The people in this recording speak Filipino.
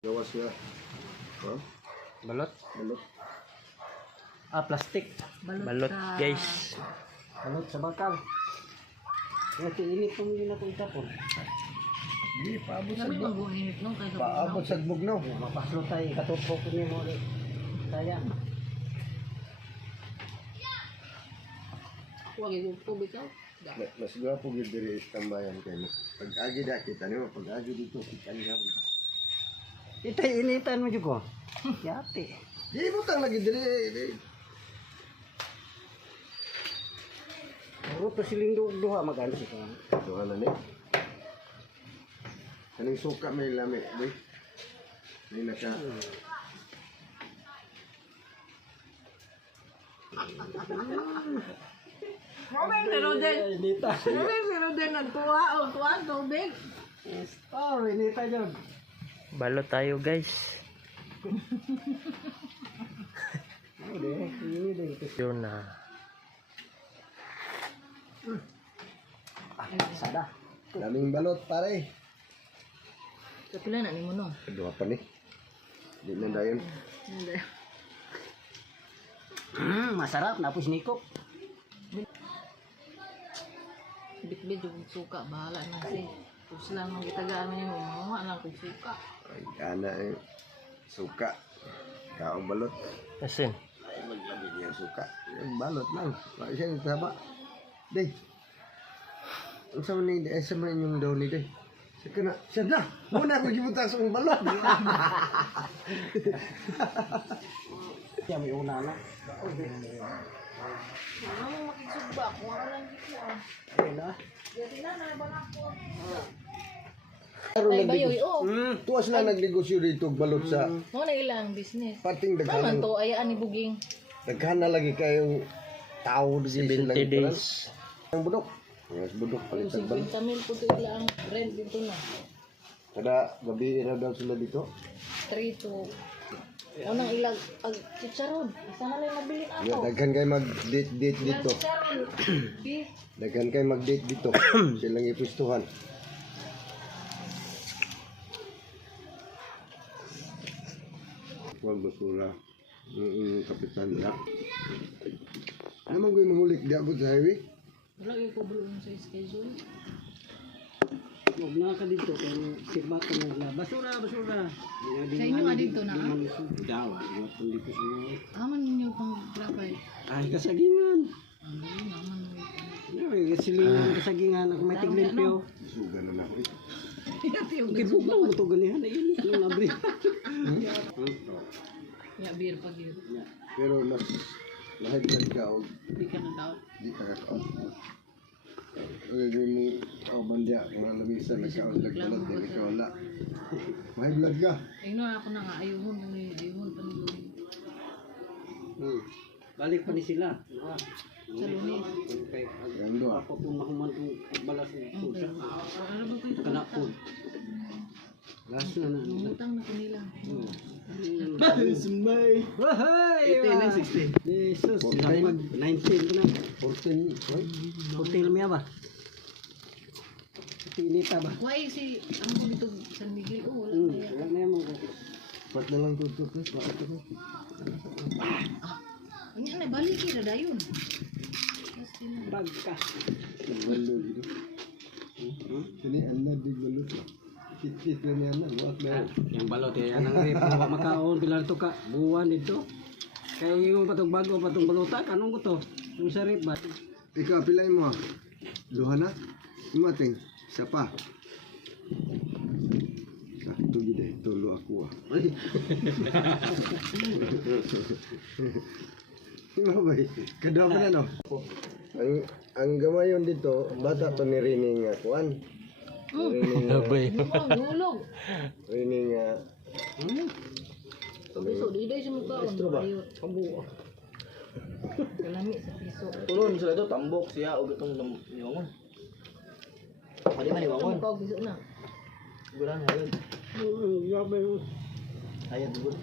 Gawas nga. Ha? Balot? Balot. Plastic. Balot guys. Balot sa bakal. Kasi init po yun ako itapon. Hindi, paabot sa Sabi bugnaw. mo init nung kaya Paabot sa bugnaw. Mapaslo tayo, katutpo ko niyo mo ulit. Sayang. huwag yung tubig ka. Mas gwapo gid diri sa tambayan kay mo. Pag-agi da kita nimo, pag-agi dito kita niya. Itay initan mo jud ko. Yate. Di butang lagi diri. Puro to siling duha magansi ko. Duha na ni. Kaning suka may lami, boy. May naka. Mamay si Rodel. Inita. Mamay si Rodel nagkuha o kuha tubig. Oh, inita jud. Balot tayo guys. Ini deh. Yun na. Sada. Daming balot pare. Kapila na ni mo no. Duha pa ni. Di na dayon. Hindi. Masarap napos nikop. Bit-bit yung suka. Bahala na si. Tapos lang nung itagaan mo yung mga lang kung suka. Ay ana suka. Kaong balot. Asin. Ay maglabi niya suka. Yung balot lang. Wa siya ni taba. Dey. Ang sama ni ay sama yung daw ni dey. Sakana, siya na. Muna ako gibuta sa mong balot. Ya may una na. Ano mo makisugba? Kuha ka lang dito ah. Ayun na. Dito na, nabalak ko. Karon Ay, nagligos. bayoy, oo. Tuwas na nagnegosyo dito og balot sa Mo na ilang business. pating Naman daghanan. to, ayaan ni Buging. Daghan na lagi kayong tao di 70 days. Ang budok. Yes, budok Yung palit balot. 50 mil po ito ilang rent dito na. Kada gabi na daw sila dito. 3 to... Unang ilag... chicharon. Isa na lang nabili Ya, ako. daghan kay mag-date dito. Chicharon. Beef. Daghan kay mag-date dito. Silang ipustuhan. Wag basura. Yung kapitan niya. Ano man ko mahulik di abot sa highway? Wala yung kubulong sa schedule. Huwag na ka dito kung sirbat ka na basura. Sa inyo nga dito na? Daw, huwag kung dito sa inyo. Aman ninyo pang grapay. Ay, kasagingan. Ano yun, aman mo ito. Ay, silingan, kasagingan. Ako may tiglimpyo. Sugan na ako. Ito yung Kibugnaw mo ito ganihan. Ay, init lang nabri. Ya, beer pag yun. Pero mas lahid lang ka o Hindi ka na daw. di ka kakaon. Gagawin mo bandya, mga lamisa, nagkaon, nagbalot, di ka wala. May blood ka. Ay, no, ako na nga. Ayun, ayun, panigawin. Balik pa ni sila. Sa lunes. Okay. Gando ah. Ako kung makuman itong balas ng pusa. Ano ba kayo? Kana po. Last na na. Umutang na ko nila. Sumay! Wahay! 18 na 16. Jesus, sila mag 19 ko na. 14, right? Hotel miya ba? Inita ba? Why si ang ko dito San Miguel? Oh, wala kaya. Wala na yan mo. Pat na lang tutup, please. Bakit ito? Ang yan ay balik na dayon. Bagka. Balo dito. Kini anda di balut. Kit-kit na niya na. Buat na. Yang balot eh. Anang rip. Huwag makaon. Pilar to ka. Buwan dito. Kaya yung patong bago, patong baluta. Anong ko to? Yung sa rip ba? Ikaw, pilay mo ah. Duha na? Umating. Isa pa. Sakto gid eh. Tulo ako ah. Ima ba? Kadua pa na no? Ang gamayon dito, bata to ni Rining kuan. Rining Dulog. Rining Piso, di day sa mukha. Ayot. Abo. Kalami sa piso. Tulon sila to tambok siya og itong niwangon. Pwede man niwangon. Ikaw piso na. Guran hayod. Grabe. Hayod gud.